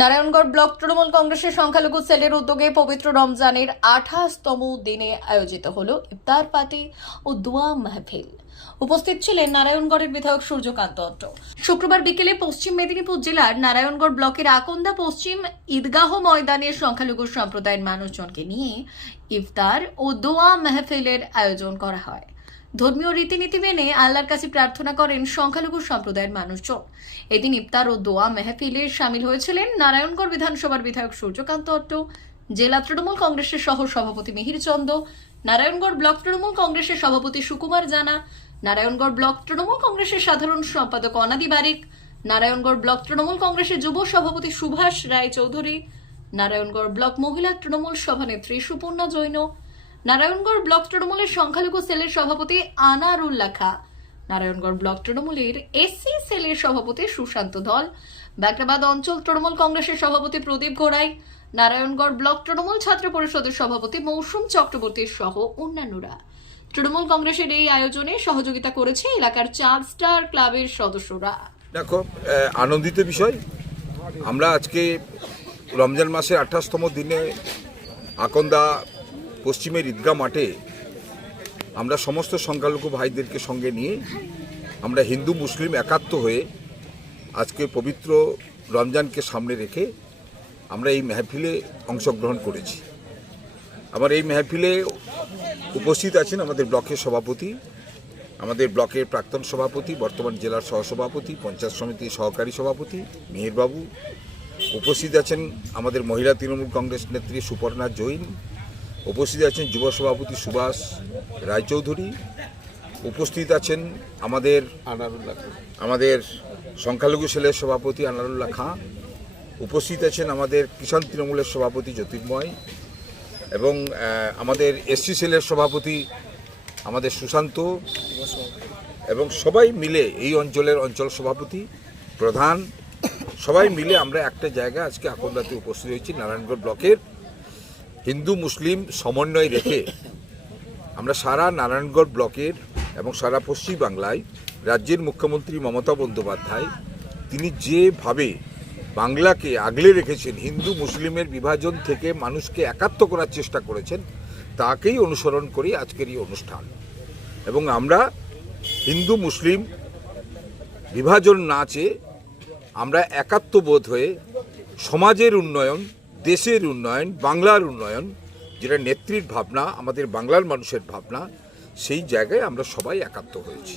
Narayangarh block Trinamool কংগ্রেসের সংখ্যালঘু সেলের উদ্যোগে পবিত্র রমজানের আঠাশতম দিনে আয়োজিত হল ইফতার পার্টি ও দোয়া মাহফিল। উপস্থিত ছিলেন নারায়ণগড়ের বিধায়ক সূর্যকান্ত অট্ট। শুক্রবার বিকেলে পশ্চিম মেদিনীপুর জেলার নারায়ণগড় ব্লকের আকন্দা পশ্চিম ঈদগাহ ময়দানে সংখ্যালঘু সম্প্রদায়ের মানুষজনকে নিয়ে ইফতার ও দোয়া মাহফিলের আয়োজন করা হয়। ধর্মীয় রীতিনীতি মেনে আল্লাহর কাছে প্রার্থনা করেন সংখ্যালঘু সম্প্রদায়ের মানুষজন। এদিন ইফতার ও দোয়া মেহফিলে সামিল হয়েছিলেন নারায়ণগড় বিধানসভার বিধায়ক সূর্যকান্ত অট্ট, জেলা তৃণমূল কংগ্রেসের সহ সভাপতি মিহির চন্দ, নারায়ণগড় ব্লক তৃণমূল কংগ্রেসের সভাপতি সুকুমার জানা, নারায়ণগড় ব্লক তৃণমূল কংগ্রেসের সাধারণ সম্পাদক অনাদি বারিক, নারায়ণগড় ব্লক তৃণমূল কংগ্রেসের যুব সভাপতি সুভাষ রায় চৌধুরী নারায়ণগড় ব্লক মহিলা তৃণমূল সভানেত্রী সুপর্ণা জৈন নারায়ণগড় ব্লক তৃণমূলের সংখ্যালঘু সেলের সভাপতি আনারুল্লাহ খা নারায়ণগড় ব্লক তৃণমূলের এসসি সেলের সভাপতি সুশান্ত ধল ব্যাকরাবাদ অঞ্চল তৃণমূল কংগ্রেসের সভাপতি প্রদীপ ঘোড়াই। নারায়ণগড় ব্লক তৃণমূল ছাত্র পরিষদের সভাপতি মৌসুম চক্রবর্তী সহ অন্যান্যরা। তৃণমূল কংগ্রেসের এই আয়োজনে সহযোগিতা করেছে এলাকার চার স্টার ক্লাবের সদস্যরা। দেখো আনন্দিত বিষয়। আমরা আজকে রমজান মাসের আঠাশতম দিনে আকন্দা পশ্চিমের ঈদগাহ মাঠে আমরা সমস্ত সংখ্যালঘু ভাইদেরকে সঙ্গে নিয়ে আমরা হিন্দু, মুসলিম একাত্ম হয়ে আজকে পবিত্র রমজানকে সামনে রেখে আমরা এই মেহফিলে অংশগ্রহণ করেছি। আমার এই মেহফিলে উপস্থিত আছেন আমাদের ব্লকের সভাপতি, আমাদের ব্লকের প্রাক্তন সভাপতি, বর্তমান জেলার সহসভাপতি, পঞ্চায়েত সমিতির সহকারী সভাপতি মেহেরবাবু। উপস্থিত আছেন আমাদের মহিলা তৃণমূল কংগ্রেস নেত্রী সুপর্ণা জৈন উপস্থিত আছেন যুব সভাপতি সুভাষ রায়চৌধুরী। উপস্থিত আছেন আমাদের আনারুল্লাহ আমাদের সংখ্যালঘু সেলের সভাপতি আনারুল্লাহ খাঁ। উপস্থিত আছেন আমাদের কিষাণ তৃণমূলের সভাপতি জ্যোতির্ময় এবং আমাদের এসসি সেলের সভাপতি আমাদের সুশান্ত এবং সবাই মিলে এই অঞ্চলের অঞ্চল সভাপতি প্রধান সবাই মিলে আমরা একটা জায়গা আজকে আকন্দাতে উপস্থিত হয়েছি নারায়ণগড় ব্লকের। হিন্দু মুসলিম সমন্বয় রেখে আমরা সারা নারায়ণগড় ব্লকের এবং সারা পশ্চিম বাংলায় রাজ্যের মুখ্যমন্ত্রী মমতা বন্দ্যোপাধ্যায়, তিনি যেভাবে বাংলাকে আগলে রেখেছেন, হিন্দু মুসলিমের বিভাজন থেকে মানুষকে একাত্ম করার চেষ্টা করেছেন, তাকেই অনুসরণ করি আজকের এই অনুষ্ঠান। এবং আমরা হিন্দু মুসলিম বিভাজন না চেয়ে আমরা একাত্মবোধ হয়ে সমাজের উন্নয়ন দেশের উন্নয়ন, বাংলার উন্নয়ন, যেটা নেত্রীর ভাবনা, আমাদের বাংলার মানুষের ভাবনা, সেই জায়গায় আমরা সবাই একাত্ম হয়েছি।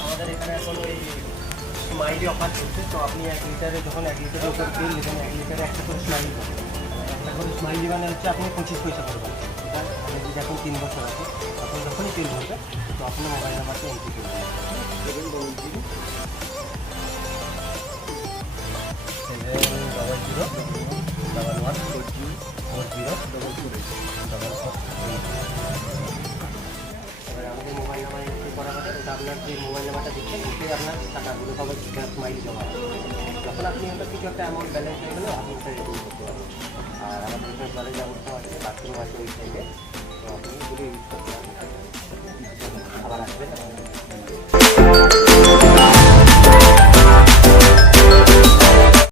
আমাদের এখানে এখন ওই স্মাইলি অফার চলছে তো আপনি এক লিটারে যখন এক লিটারের উপর তেল নেবেন এক লিটারে একটা করে স্মাইলি পাবেন একটা করে স্মাইলি মানে হচ্ছে আপনি পঁচিশ পয়সা করে পাবেন এটা আপনি যদি এখন তিন বছর আছে তখন যখনই তেল ভরবে তো আপনি মোবাইল নাম্বারটা এন্ট্রি করে দেবেন। Seven double zero seven double zero double one four zero four zero double four double four আমাদের মোবাইল নাম্বার এন্ট্রি করা হবে ওটা আপনার যে মোবাইল নাম্বারটা দিচ্ছেন, ওতে আপনার টাকাগুলো সবাই মাইল জমা যখন আপনি ওটা কিছু একটা অ্যামাউন্ট ব্যালেন্স হয়ে গেলে আপনি করতে পারবেন। আর আমাদের ব্যালেন্স ব্যবস্থা আছে বাথরুম আছে ওই সাইডে